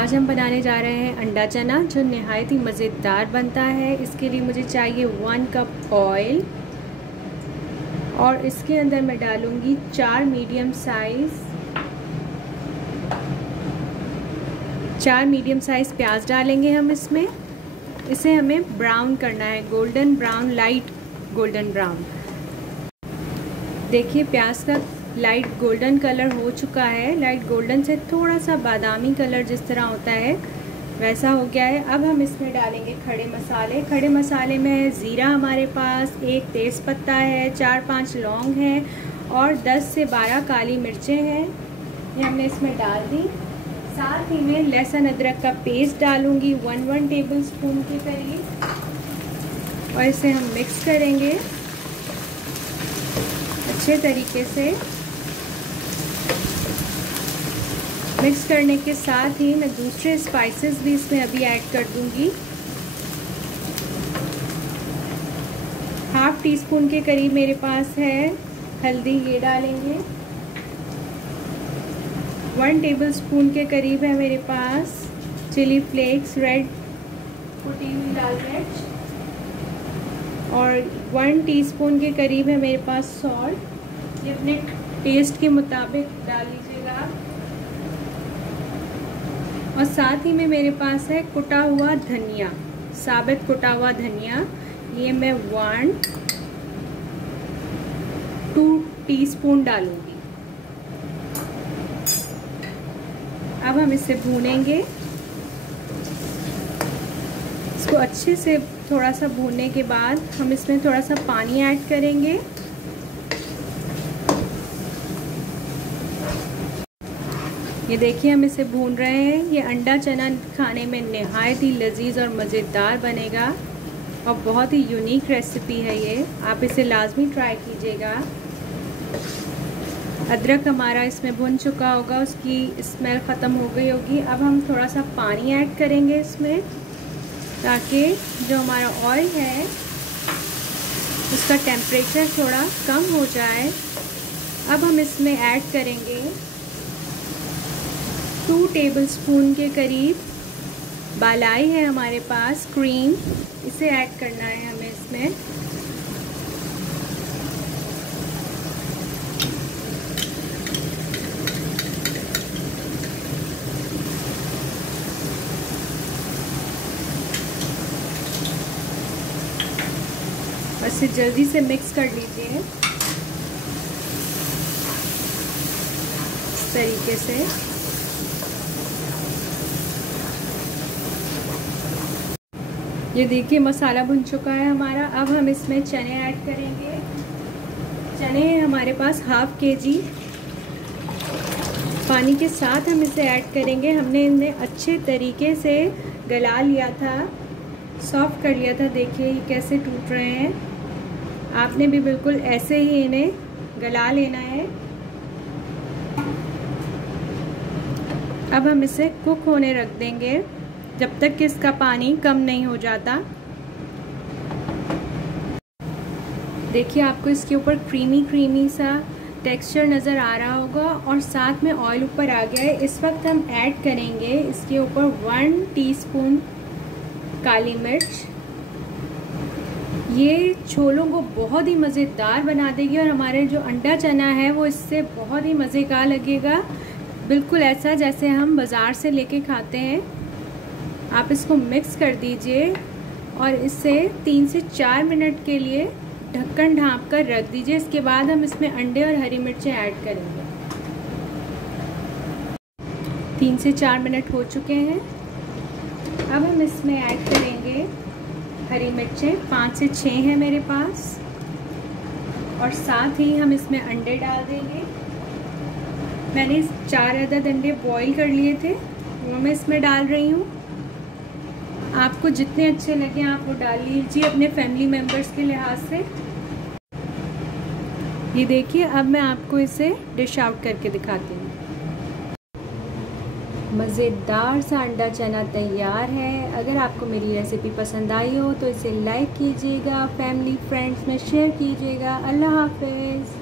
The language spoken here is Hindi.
आज हम बनाने जा रहे हैं अंडा चना, जो नहायत ही मज़ेदार बनता है। इसके लिए मुझे चाहिए 1 कप ऑयल और इसके अंदर मैं डालूँगी 4 मीडियम साइज़ प्याज डालेंगे हम इसमें। इसे हमें ब्राउन करना है, golden brown, light golden brown. देखिए प्याज का लाइट गोल्डन कलर हो चुका है। लाइट गोल्डन से थोड़ा सा बादामी कलर जिस तरह होता है वैसा हो गया है। अब हम इसमें डालेंगे खड़े मसाले। खड़े मसाले में है ज़ीरा हमारे पास, 1 तेज़पत्ता है, 4-5 लौंग है और 10 से 12 काली मिर्चें हैं, ये हमने इसमें डाल दी। साथ ही में लहसुन अदरक का पेस्ट डालूंगी 1 टेबल स्पून के करीब और इसे हम मिक्स करेंगे अच्छे तरीके से। मिक्स करने के साथ ही मैं दूसरे स्पाइसेस भी इसमें अभी ऐड कर दूंगी। 1/2 टीस्पून के करीब मेरे पास है हल्दी, ये डालेंगे। 1 टेबल स्पून के करीब है मेरे पास चिली फ्लेक्स, रेड कुटी हुई लाल मिर्च और 1 टीस्पून के करीब है मेरे पास सॉल्ट। ये अपने टेस्ट के मुताबिक डाल लीजिएगा। और साथ ही में मेरे पास है कुटा हुआ धनिया, साबित कुटा हुआ धनिया, ये मैं 1-2 टीस्पून डालूंगी। अब हम इसे भूनेंगे। इसको अच्छे से थोड़ा सा भूनने के बाद हम इसमें थोड़ा सा पानी ऐड करेंगे। ये देखिए हम इसे भून रहे हैं। ये अंडा चना खाने में नहायत ही लजीज और मज़ेदार बनेगा और बहुत ही यूनिक रेसिपी है ये, आप इसे लाजमी ट्राई कीजिएगा। अदरक हमारा इसमें भुन चुका होगा, उसकी स्मेल ख़त्म हो गई होगी। अब हम थोड़ा सा पानी ऐड करेंगे इसमें ताकि जो हमारा ऑयल है उसका टेम्परेचर थोड़ा कम हो जाए। अब हम इसमें ऐड करेंगे 2 टेबल स्पून के करीब बालाई है हमारे पास, क्रीम, इसे ऐड करना है हमें इसमें। बस इसे जल्दी से मिक्स कर लीजिए इस तरीके से। ये देखिए मसाला भुन चुका है हमारा। अब हम इसमें चने ऐड करेंगे। चने हमारे पास 1/2 kg, पानी के साथ हम इसे ऐड करेंगे। हमने इन्हें अच्छे तरीके से गला लिया था, सॉफ्ट कर लिया था। देखिए ये कैसे टूट रहे हैं। आपने भी बिल्कुल ऐसे ही इन्हें गला लेना है। अब हम इसे कुक होने रख देंगे जब तक कि इसका पानी कम नहीं हो जाता। देखिए आपको इसके ऊपर क्रीमी सा टेक्सचर नज़र आ रहा होगा और साथ में ऑयल ऊपर आ गया है। इस वक्त हम ऐड करेंगे इसके ऊपर 1 टीस्पून काली मिर्च। ये छोलों को बहुत ही मज़ेदार बना देगी और हमारे जो अंडा चना है वो इससे बहुत ही मज़े का लगेगा, बिल्कुल ऐसा जैसे हम बाज़ार से लेके खाते हैं। आप इसको मिक्स कर दीजिए और इसे 3 से 4 मिनट के लिए ढक्कन ढाँप कर रख दीजिए। इसके बाद हम इसमें अंडे और हरी मिर्चें ऐड करेंगे। 3 से 4 मिनट हो चुके हैं। अब हम इसमें ऐड करेंगे हरी मिर्चें, 5 से 6 हैं मेरे पास, और साथ ही हम इसमें अंडे डाल देंगे। मैंने 4 अदद अंडे बॉईल कर लिए थे, वो मैं इसमें डाल रही हूँ। आपको जितने अच्छे लगे आप वो डाल लीजिए अपने फैमिली मेम्बर्स के लिहाज से। ये देखिए अब मैं आपको इसे डिश आउट करके दिखाती हूँ। मज़ेदार सा अंडा चना तैयार है। अगर आपको मेरी रेसिपी पसंद आई हो तो इसे लाइक कीजिएगा, फैमिली फ्रेंड्स में शेयर कीजिएगा। अल्लाह हाफ़िज़।